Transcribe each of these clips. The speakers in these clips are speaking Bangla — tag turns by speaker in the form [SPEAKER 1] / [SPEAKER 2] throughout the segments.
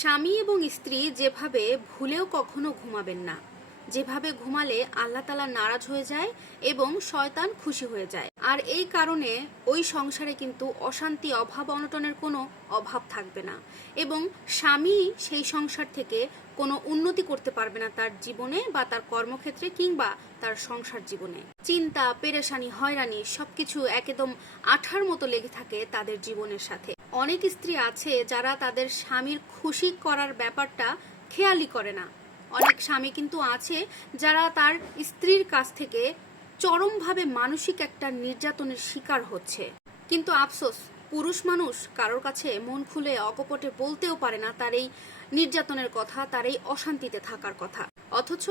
[SPEAKER 1] স্বামী এবং স্ত্রী যেভাবে ভুলেও কখনো ঘুমাবেন না, যেভাবে ঘুমালে আল্লাহ তালা নারাজ হয়ে যায় এবং শয়তান খুশি হয়ে যায়। আর এই কারণে ওই সংসারে কিন্তু অশান্তি, অভাব, অনটনের কোনো অভাব থাকবে না এবং স্বামী সেই সংসার থেকে কোনো উন্নতি করতে পারবে না তার জীবনে বা তার কর্মক্ষেত্রে কিংবা তার সংসার জীবনে। চিন্তা, পেরেশানি, হয়রানি সবকিছু একদম আঠার মতো লেগে থাকে তাদের জীবনের সাথে। অনেক স্ত্রী আছে যারা তাদের স্বামীর খুশি করার ব্যাপারটা খেয়ালই করে না। অনেক স্বামী কিন্তু আছে যারা তার স্ত্রীর কাছ থেকে চরমভাবে মানসিক একটা নির্যাতনের শিকার হচ্ছে। কিন্তু আফসোস, পুরুষ মানুষ কারোর কাছে মন খুলে, অকপটে বলতেও পারে না তার এই নির্যাতনের কথা, তার এই অশান্তিতে থাকার কথা। অথচ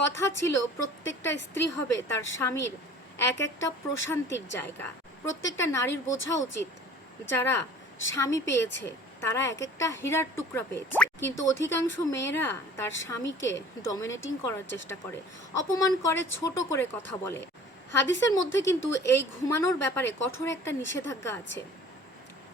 [SPEAKER 1] কথা ছিল প্রত্যেকটা স্ত্রী হবে তার স্বামীর এক একটা প্রশান্তির জায়গা। প্রত্যেকটা নারীর বোঝা উচিত যারা স্বামী পেয়েছে, তারা এক একটা হীরার টুকরা পেয়েছে। কিন্তু অধিকাংশ মেয়েরা তার স্বামীকে ডমিনেটিং করার চেষ্টা করে, অপমান করে, ছোট করে কথা বলে। হাদিসের মধ্যে কিন্তু এই ঘুমানোর ব্যাপারে কঠোর একটা নিষেধাজ্ঞা আছে।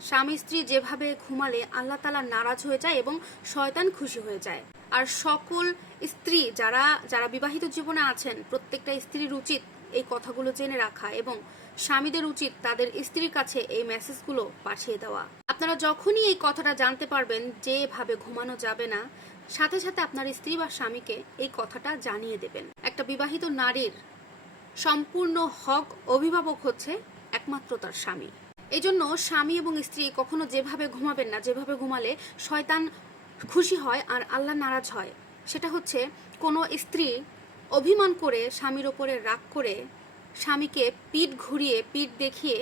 [SPEAKER 1] স্বামী স্ত্রী যেভাবে ঘুমালে আল্লাহ তালা নারাজ হয়ে যায় এবং শয়তান খুশি হয়ে যায়। আর সকল স্ত্রী যারা যারা বিবাহিত জীবনে আছেন, প্রত্যেকটা স্ত্রীর উচিত এই কথাগুলো জেনে রাখা এবং স্বামীদের উচিত তাদের স্ত্রীর কাছে এই মেসেজগুলো পাঠিয়ে দেওয়া। আপনারা যখনই এই কথাটা জানতে পারবেন যে এভাবে ঘুমানো যাবে না, সাথে সাথে আপনার স্ত্রী বা স্বামীকে এই কথাটা জানিয়ে দেবেন। একটা বিবাহিত নারীর সম্পূর্ণ হক অভিভাবক হচ্ছে একমাত্র তার স্বামী। এই জন্য স্বামী এবং স্ত্রী কখনো যেভাবে ঘুমাবেন না, যেভাবে ঘুমালে শয়তান খুশি হয় আর আল্লাহ নারাজ হয়, সেটা হচ্ছে কোনো স্ত্রী অভিমান করে স্বামীর ওপরে রাগ করে স্বামীকে পিঠ ঘুরিয়ে পিঠ দেখিয়ে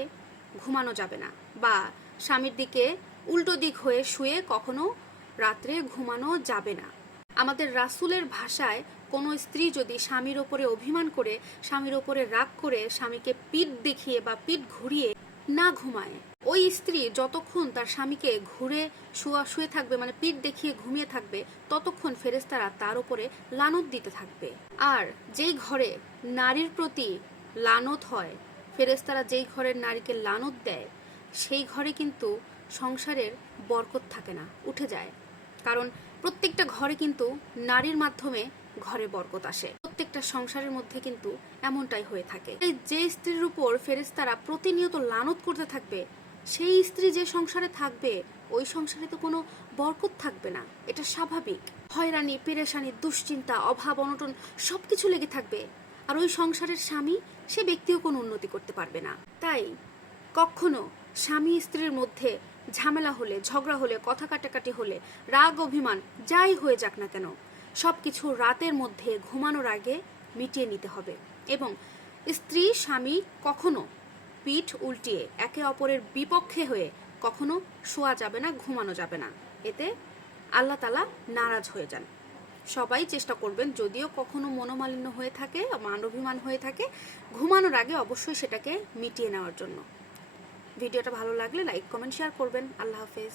[SPEAKER 1] ঘুমানো যাবে না বা স্বামীর দিকে উল্টো দিক হয়ে শুয়ে কখনো রাত্রে ঘুমানো যাবে না। আমাদের রাসুলের ভাষায় কোনো স্ত্রী যদি স্বামীর ওপরে অভিমান করে, স্বামীর ওপরে রাগ করে স্বামীকে পিঠ দেখিয়ে বা পিঠ ঘুরিয়ে না ঘুমায়, ওই স্ত্রী যতক্ষণ তার স্বামীকে ঘুরে শুয়া শুয়ে থাকবে মানে পিঠ দেখিয়ে ঘুমিয়ে থাকবে, ততক্ষণ ফেরেস্তারা তার উপরে লানত দিতে থাকবে। আর যেই ঘরে নারীর প্রতি লানত হয়। ফেরেস্তারা যেই ঘরের নারীকে লানত দেয়, সেই ঘরে কিন্তু সংসারের বরকত থাকে না, উঠে যায়। কারণ প্রত্যেকটা ঘরে কিন্তু নারীর মাধ্যমে ঘরে বরকত আসে। প্রত্যেকটা সংসারের মধ্যে কিন্তু এমনটাই হয়ে থাকে। যে স্ত্রীর উপর ফেরেস্তারা প্রতিনিয়ত লানত করতে থাকবে, সেই স্ত্রী যে সংসারে থাকবে, ওই সংসারে তো কোনো বরকত থাকবে না। এটা স্বাভাবিক। হয়রানি, পেরেশানি, দুশ্চিন্তা, অভাব, অনটন সবকিছু লেগে থাকবে। আর ওই সংসারের স্বামী, সে ব্যক্তিও কোনো উন্নতি করতে পারবে না। তাই কখনো স্বামী স্ত্রীর মধ্যে ঝামেলা হলে, ঝগড়া হলে, কথা কাটাকাটি হলে, রাগ, অভিমান, যাই হয়ে যাক না কেন সব কিছু রাতের মধ্যে ঘুমানোর আগে মিটিয়ে নিতে হবে এবং স্ত্রী, স্বামী কখনো পিঠ উল্টিয়ে একে অপরের বিপক্ষে হয়ে কখনো শোয়া যাবে না, ঘুমানো যাবে না। এতে আল্লাহ তালা নারাজ হয়ে যান। সবাই চেষ্টা করবেন, যদিও কখনো মনোমালিন্য হয়ে থাকে মান অভিমান হয়ে থাকে, ঘুমানোর আগে অবশ্যই সেটাকে মিটিয়ে নেওয়ার জন্য। ভিডিওটা ভালো লাগলে লাইক, কমেন্ট, শেয়ার করবেন। আল্লাহ হাফেজ।